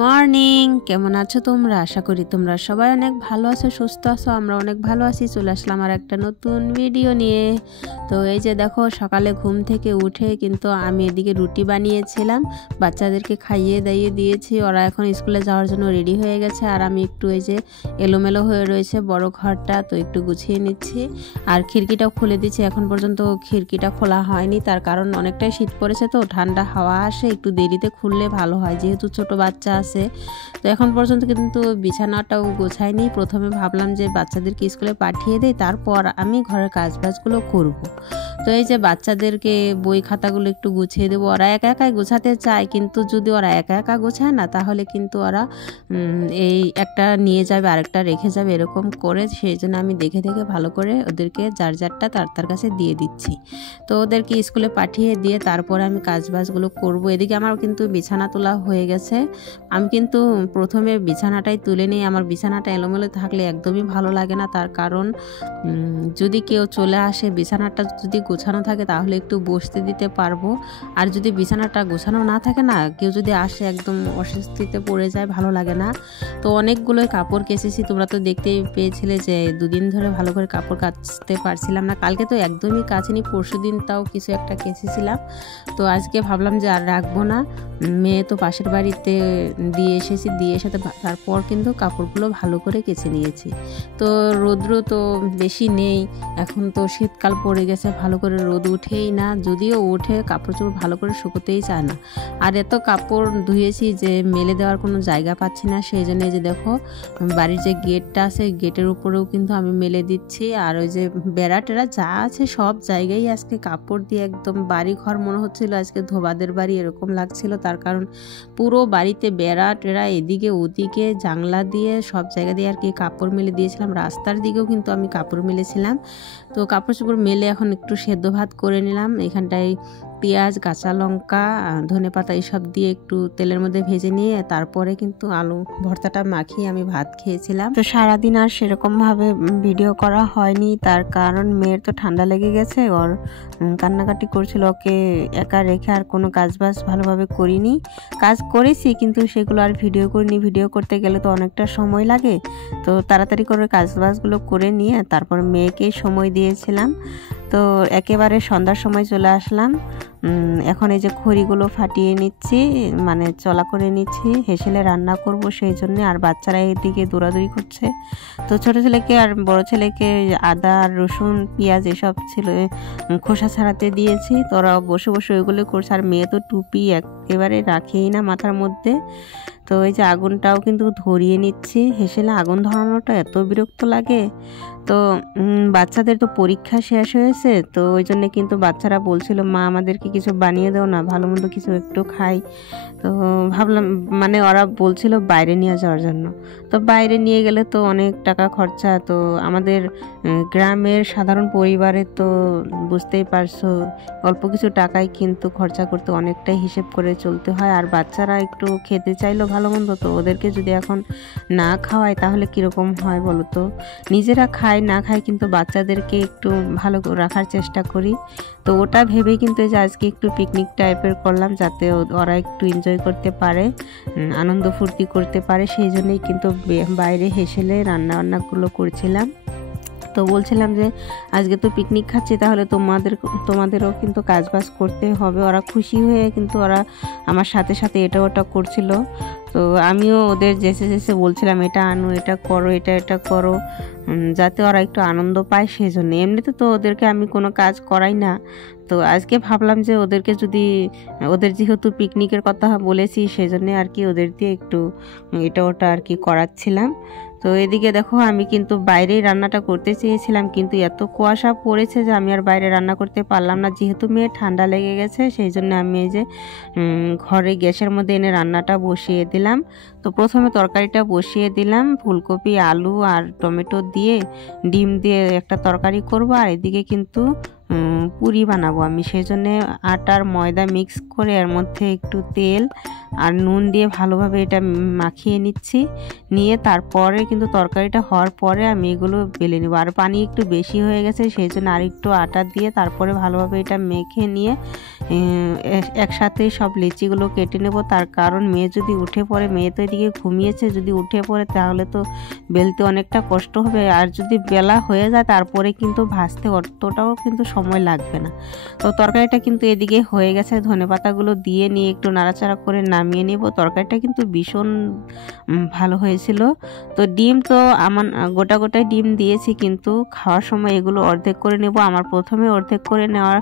Morning, কেমন আছো তোমরা? আশা করি তোমরা সবাই অনেক ভালো আছো, সুস্থ আছো। আমরা অনেক ভালো আছি। চলে আসলাম আর একটা নতুন ভিডিও নিয়ে। তো এই যে দেখো, সকালে ঘুম থেকে উঠে কিন্তু আমি এদিকে রুটি বানিয়েছিলাম, বাচ্চাদেরকে খাইয়ে দাইয়ে দিয়েছি। ওরা এখন স্কুলে যাওয়ার জন্য রেডি হয়ে গেছে, আর আমি একটু এই যে এলোমেলো হয়ে রয়েছে বড় ঘরটা, তো একটু গুছিয়ে নিচ্ছি। আর খিড়কিটাও খুলে দিচ্ছি। এখন পর্যন্ত খিড়কিটা খোলা হয়নি, তার কারণ অনেকটাই শীত পড়েছে, তো ঠান্ডা হাওয়া আসে, একটু দেরিতে খুললে ভালো হয়, যেহেতু ছোট বাচ্চা আছে। তো এখন পর্যন্ত কিন্তু বিছানাটাও গোছাইনি। প্রথমে ভাবলাম যে বাচ্চাদেরকে স্কুলে পাঠিয়ে দেই, তারপর আমি ঘরের কাজবাজগুলো করব। তো এই যে বাচ্চাদেরকে বই খাতাগুলো একটু গুছিয়ে দেবো। ওরা একা একাই গোছাতে চায়, কিন্তু যদি ওরা একা একা গোছায় না, তাহলে কিন্তু ওরা এই একটা নিয়ে যাবে আরেকটা রেখে যাবে, এরকম করে। সেই জন্য আমি দেখে দেখে ভালো করে ওদেরকে যার যারটা তার কাছে দিয়ে দিচ্ছি। তো ওদেরকে স্কুলে পাঠিয়ে দিয়ে তারপরে আমি কাজবাজগুলো করব। এদিকে আমার কিন্তু বিছানা তোলা হয়ে গেছে। আমি কিন্তু প্রথমে বিছানাটাই তুলে নিই। আমার বিছানাটা এলোমেলো থাকলে একদমই ভালো লাগে না, তার কারণ যদি কেউ চলে আসে, বিছানাটা যদি গোছানো থাকে তাহলে একটু বসতে দিতে পারবো। আর যদি বিছানাটা গোছানো না থাকে না, কেউ যদি আসে একদম অস্বস্তিতে পড়ে যায়, ভালো লাগে না। তো অনেকগুলোই কাপড় কেচেছি, তোমরা তো দেখতেই পেয়েছিলে যে দুদিন ধরে ভালো করে কাপড় কাচতে পারছিলাম না। কালকে তো একদমই কাচিনি, পরশু দিন তাও কিছু একটা কেচেছিলাম। তো আজকে ভাবলাম যে আর রাখবো না। মেয়ে তো পাশের বাড়িতে দিয়ে এসেছি, দিয়ে এসে তারপর কিন্তু কাপড়গুলো ভালো করে কেচে নিয়েছি। তো রৌদ্র তো বেশি নেই, এখন তো শীতকাল পড়ে গেছে, ভালো করে রোদ উঠেই না, যদিও ওঠে কাপড় চোপড় ভালো করে শুকোতেই চায় না। আর এত কাপড় ধুয়েছি যে মেলে দেওয়ার কোনো জায়গা পাচ্ছি না, সেই জন্য যে দেখো বাড়ির যে গেটটা আছে, গেটের উপরেও কিন্তু আমি মেলে দিচ্ছি। আর ওই যে বেড়া টেরা যা আছে সব জায়গায় আজকে কাপড় দিয়ে একদম বাড়ি ঘর মনে হচ্ছিল আজকে ধোবাদের বাড়ি, এরকম লাগছিল। তার কারণ পুরো বাড়িতে বেড়া টেরা এদিকে ওদিকে জানলা দিয়ে সব জায়গা দিয়ে আর কি কাপড় মেলে দিয়েছিলাম। রাস্তার দিকেও কিন্তু আমি কাপড় মেলেছিলাম। তো কাপড় চোপড় মেলে এখন একটু সেদ্ধ ভাত করে নিলাম। এখানটায় পেঁয়াজ, কাঁচা লঙ্কা, ধনেপাতা এইসব দিয়ে একটু তেলের মধ্যে ভেজে নিয়ে তারপরে কিন্তু আলু ভর্তাটা মাখিয়ে আমি ভাত খেয়েছিলাম। তো সারাদিন আর সেরকমভাবে ভিডিও করা হয়নি, তার কারণ মেয়ের তো ঠান্ডা লেগে গেছে, ওর কান্নাকাটি করছিল। ওকে একা রেখে আর কোনো কাজবাজ ভালোভাবে করিনি। কাজ করেছি কিন্তু সেগুলো আর ভিডিও করিনি। ভিডিও করতে গেলে তো অনেকটা সময় লাগে, তো তাড়াতাড়ি করে কাজবাজগুলো করে নিয়ে তারপর মেয়েকে সময় দিয়েছিলাম। তো একেবারে সন্ধ্যার সময় চলে আসলাম। এখন এই যে খড়িগুলো ফাটিয়ে নিচ্ছি, মানে চলা করে নিচ্ছি, হেসেলে রান্না করব সেই জন্য। আর বাচ্চারা এদিকে দৌড়াদৌড়ি করছে। তো ছোট ছেলেকে আর বড় ছেলেকে আদা আর রসুন পেঁয়াজ এসব ছিল খোসা ছাড়াতে দিয়েছি, তো ওরা বসে বসে ওইগুলো করছে। আর মেয়ে তো টুপি একেবারে রাখেই না মাথার মধ্যে। তো এই যে আগুনটাও কিন্তু ধরিয়ে নিচ্ছি। হেসেলে আগুন ধরানোটা এত বিরক্ত লাগে। তো বাচ্চাদের তো পরীক্ষা শেষ হয়েছে, তো ওই জন্যে কিন্তু বাচ্চারা বলছিল মা আমাদেরকে কিছু বানিয়ে দাও না, ভালো মন্দ কিছু একটু খাই। তো ভাবলাম, মানে ওরা বলছিল বাইরে নিয়ে যাওয়ার জন্য। তো বাইরে নিয়ে গেলে তো অনেক টাকা খরচা। তো আমাদের গ্রামের সাধারণ পরিবারে তো বুঝতেই পারছো, অল্প কিছু টাকায় কিন্তু খরচা করতে অনেকটাই হিসেব করে চলতে হয়। আর বাচ্চারা একটু খেতে চাইলো ভালো মন্দ, তো ওদেরকে যদি এখন না খাওয়াই তাহলে কীরকম হয় বলো তো। নিজেরা খাই না খাই কিন্তু বাচ্চাদেরকে একটু ভালো রাখার চেষ্টা করি। তো ওটা ভেবেই কিন্তু এই যে আজকে একটু পিকনিক টাইপের করলাম, যাতে ওরা একটু এনজয় করতে পারে, আনন্দ ফুর্তি করতে পারে। সেই জন্যই কিন্তু বাইরে হেসেলে রান্নাবান্নাগুলো করছিলাম। তো বলছিলাম যে আজকে তো পিকনিক খাচ্ছি, তাহলে তোমাদেরও কিন্তু কাজবাজ করতে হবে। ওরা খুশি হয়ে কিন্তু ওরা আমার সাথে সাথে এটা ওটা করছিল। তো আমিও ওদের যেসে বলছিলাম এটা আনো, এটা করো, এটা করো, যাতে ওরা একটু আনন্দ পায় সেই জন্য। এমনিতে তো ওদেরকে আমি কোনো কাজ করাই না। তো আজকে ভাবলাম যে ওদের যেহেতু পিকনিকের কথা বলেছি, সেই জন্যে আর কি ওদের দিয়ে একটু এটা ওটা আর কি করাচ্ছিলাম। তো এদিকে দেখো আমি কিন্তু বাইরেই রান্নাটা করতে চেয়েছিলাম, কিন্তু এত কুয়াশা পড়েছে যে আমি আর বাইরে রান্না করতে পারলাম না। যেহেতু মেয়ে ঠান্ডা লেগে গেছে, সেই জন্য আমি এই যে ঘরে গ্যাসের মধ্যে এনে রান্নাটা বসিয়ে দিলাম। তো প্রথমে তরকারিটা বসিয়ে দিলাম, ফুলকপি, আলু আর টমেটো দিয়ে ডিম দিয়ে একটা তরকারি করব। আর এদিকে কিন্তু পুরি বানাবো আমি, সেই জন্যে আটার ময়দা মিক্স করে এর মধ্যে একটু তেল আর নুন দিয়ে ভালোভাবে এটা মাখিয়ে নিচ্ছি। নিয়ে তারপরে কিন্তু তরকারিটা হওয়ার পরে আমি এগুলো বেলে নেব। আর পানি একটু বেশি হয়ে গেছে, সেই জন্য আর একটু আটা দিয়ে তারপরে ভালোভাবে এটা মেখে নিয়ে একসাথে সব লিচিগুলো কেটে নেব। তার কারণ মেয়ে যদি উঠে পড়ে, মেয়ে তো এদিকে ঘুমিয়েছে, যদি উঠে পড়ে তাহলে তো বেলতে অনেকটা কষ্ট হবে। আর যদি বেলা হয়ে যায় তারপরে কিন্তু ভাজতে অতটাও কিন্তু সময় লাগবে না। তো তরকারিটা কিন্তু এদিকে হয়ে গেছে, ধনেপাতাগুলো দিয়ে নিয়ে একটু নাড়াচাড়া করে নামিয়ে নেব। তরকারিটা কিন্তু ভীষণ ভালো হয়েছিল। তো ডিম তো আমার গোটা গোটায় ডিম দিয়েছি, কিন্তু খাওয়ার সময় এগুলো অর্ধেক করে নেব। আমার প্রথমে অর্ধেক করে নেওয়া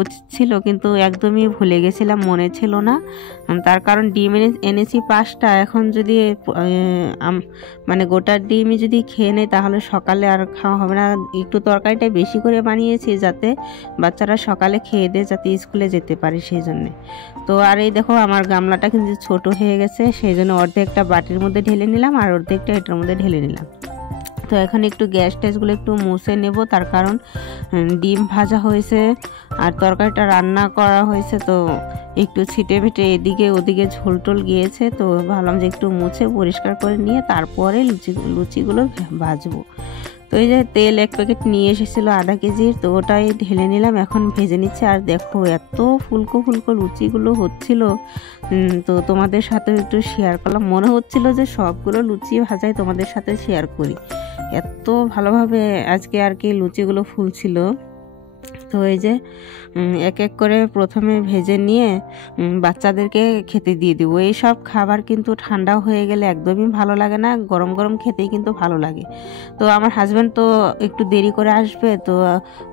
উচিত ছিল, কিন্তু একদমই ভুলে গেছিলাম, মনে ছিল না। তার কারণ ডিম এনেছি 5টা। এখন যদি মানে গোটা ডিমই যদি খেয়ে নেই তাহলে সকালে আর খাওয়া হবে না। একটু তরকারিটা বেশি করে বানিয়েছি যাতে বাচ্চারা সকালে খেয়ে দিয়ে যাতে স্কুলে যেতে পারে, সেই জন্যে। তো আর এই দেখো আমার গামলাটা কিন্তু ছোট হয়ে গেছে, সেই জন্য অর্ধেকটা বাটির মধ্যে ঢেলে নিলাম আর অর্ধেকটা এটার মধ্যে ঢেলে নিলাম। তো এখন একটু গ্যাস ট্যাসগুলো একটু মুছে নেব, তার কারণ ডিম ভাজা হয়েছে আর তরকারিটা রান্না করা হয়েছে, তো একটু ছিটে ফিটে এদিকে ওদিকে ঝোল গিয়েছে। তো ভাবলাম যে একটু মুছে পরিষ্কার করে নিয়ে তারপরে লুচিগুলো ভাজবো। তো এই যে তেল 1 প্যাকেট নিয়ে এসেছিলো আধা কেজির, তো ওটাই ঢেলে নিলাম, এখন ভেজে নিচ্ছে। আর দেখো এত ফুলকো ফুলকো লুচিগুলো হচ্ছিল, তো তোমাদের সাথে একটু শেয়ার করলাম। মনে হচ্ছিল যে সবগুলো লুচি ভাজাই তোমাদের সাথে শেয়ার করি, এত ভালোভাবে আজকে আর কি লুচিগুলো ফুলছিল। তো এই যে এক এক করে প্রথমে ভেজে নিয়ে বাচ্চাদেরকে খেতে দিয়ে দিব। এই সব খাবার কিন্তু ঠান্ডা হয়ে গেলে একদমই ভালো লাগে না, গরম গরম খেতেই কিন্তু ভালো লাগে। তো আমার হাজব্যান্ড তো একটু দেরি করে আসবে, তো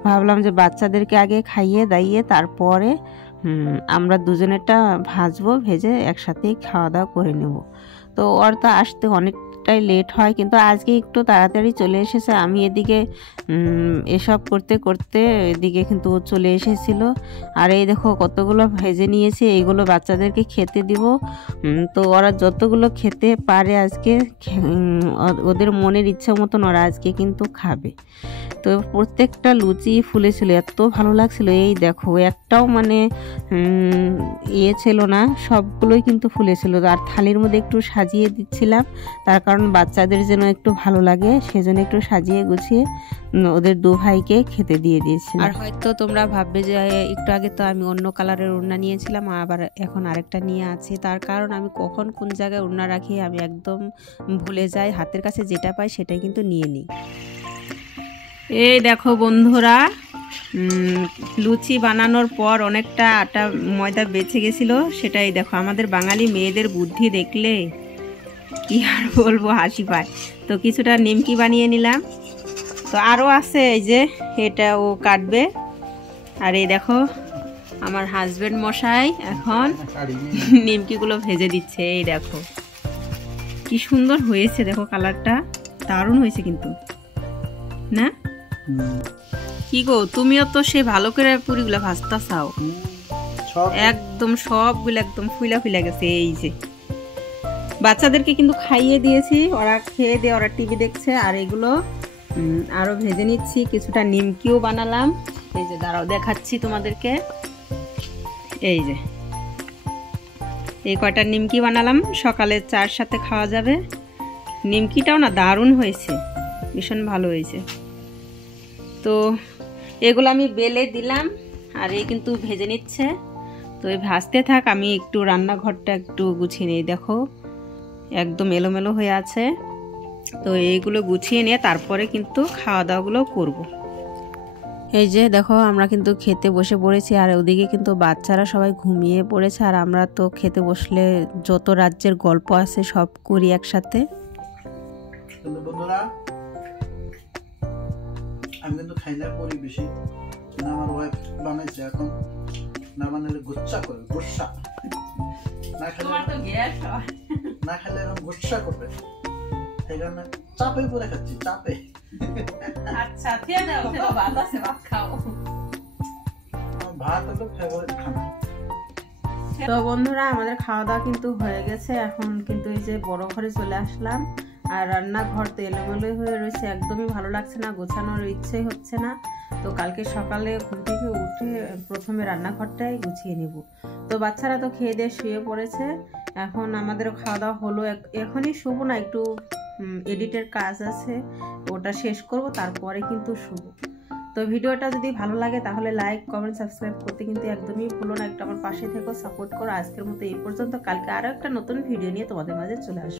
ভাবলাম যে বাচ্চাদেরকে আগে খাইয়ে দাইয়ে তারপরে আমরা দুজনেরটা ভাজবো, ভেজে একসাথেই খাওয়া দাওয়া করে নেব। তো ওর তো আসতে অনেকটাই লেট হয়, কিন্তু আজকে একটু তাড়াতাড়ি চলে এসেছে। আমি এদিকে এসব করতে করতে এদিকে কিন্তু ও চলে এসেছিল। আর এই দেখো কতগুলো ভেজে নিয়েছি, এইগুলো বাচ্চাদেরকে খেতে দিব। তো ওরা যতগুলো খেতে পারে আজকে ওদের মনের ইচ্ছা মতন ওরা আজকে কিন্তু খাবে। তো প্রত্যেকটা লুচি ফুলেছিল, এত ভালো লাগছিল। এই দেখো একটাও মানে ছিল না, সবগুলোই কিন্তু ফুলেছিল। আর থালির মধ্যে একটু সাজিয়ে দিচ্ছিলাম, তার কারণ বাচ্চাদের যেন একটু ভালো লাগে, সেজন্য একটু সাজিয়ে গুছিয়ে ওদের 2 ভাইকে খেতে দিয়ে দিয়েছি। আর হয়তো তোমরা ভাববে যে একটু আগে তো আমি অন্য কালারের ওড়না নিয়েছিলাম, আবার এখন আরেকটা নিয়ে আছি। তার কারণ আমি কখন কোন জায়গায় ওড়না রাখি আমি একদম ভুলে যাই, হাতের কাছে যেটা পাই সেটাই কিন্তু নিয়ে নিই। এই দেখো বন্ধুরা, লুচি বানানোর পর অনেকটা আটা ময়দা বেঁচে গেছিলো, সেটাই দেখো। আমাদের বাঙালি মেয়েদের বুদ্ধি দেখলে কি আর বলবো, হাসি পায়। তো কিছুটা নিমকি বানিয়ে নিলাম, তো আরও আছে, এই যে এটা ও কাটবে। আর এই দেখো আমার হাজবেন্ড মশাই এখন নিমকিগুলো ভেজে দিচ্ছে। এই দেখো কি সুন্দর হয়েছে, দেখো কালারটা দারুণ হয়েছে কিন্তু, না? কি গো, তুমিও তো সে ভালো করে পুরিগুলো ভাজতে চাও, একদম সবগুলো একদম ফুলা ফুলা গেছে। এই যে বাচ্চাদেরকে কিন্তু খাইয়ে দিয়েছি, ওরা খেয়ে দিয়ে ওরা টিভি দেখছে। আর এগুলো আরো ভেজে নিচ্ছি, কিছুটা নিমকিও বানালাম। এই যে দাঁড়াও দেখাচ্ছি তোমাদেরকে, এই যে এই কয়টা নিমকি বানালাম, সকালে চার সাথে খাওয়া যাবে। নিমকিটাও না দারুণ হয়েছে, ভীষণ ভালো হয়েছে। তো এগুলো আমি বেলে দিলাম, আর এই কিন্তু ভেজে নিচ্ছে। তো এই ভাজতে থাক, আমি একটু রান্নাঘরটা একটু গুছিয়ে নিই। দেখো একদম এলোমেলো হয়ে আছে, তো এইগুলো গুছিয়ে নিয়ে তারপরে কিন্তু খাওয়া দাওয়াগুলো করব। এই যে দেখো আমরা কিন্তু খেতে বসে পড়েছি, আর ওদিকে কিন্তু বাচ্চারা সবাই ঘুমিয়ে পড়েছে। আর আমরা তো খেতে বসলে যত রাজ্যের গল্প আছে সব করি একসাথে। আমি কিন্তু খাইলে পরি বেশি, আমার ওয়াইফ বানাইছে, এখন না বানালে গুচ্ছা করে, গুচ্ছা না খেলে না খেলে এরকম গুচ্ছা করবে, সেই কারণে চাপে পরে খাচ্ছি, চাপে। আচ্ছা ভাত আছে, ভাত খাও। ভাত হলো ফেভারিট খানা। তো বন্ধুরা আমাদের খাওয়া দাওয়া কিন্তু হয়ে গেছে, এখন কিন্তু এই যে বড় ঘরে চলে আসলাম। আর রান্নাঘর তো এলোমেলো হয়ে রয়েছে, একদমই ভালো লাগছে না, গোছানোর ইচ্ছেই হচ্ছে না। তো কালকে সকালে ঘুম থেকে উঠে প্রথমে রান্নাঘরটাই গুছিয়ে নেব। তো বাচ্চারা তো খেয়ে দিয়ে শুয়ে পড়েছে, এখন আমাদেরও খাওয়া দাওয়া হলো। এখনই শুবো না, একটু এডিটের কাজ আছে, ওটা শেষ করব, তারপরে কিন্তু শুবো। তো ভিডিওটা যদি ভালো লাগে তাহলে লাইক, কমেন্ট, সাবস্ক্রাইব করতে কিন্তু একদমই ভুলো না। একটু আমার পাশে থেকো, সাপোর্ট করো। আজকের মতো এই পর্যন্ত, কালকে আরও একটা নতুন ভিডিও নিয়ে তোমাদের মাঝে চলে আসবো।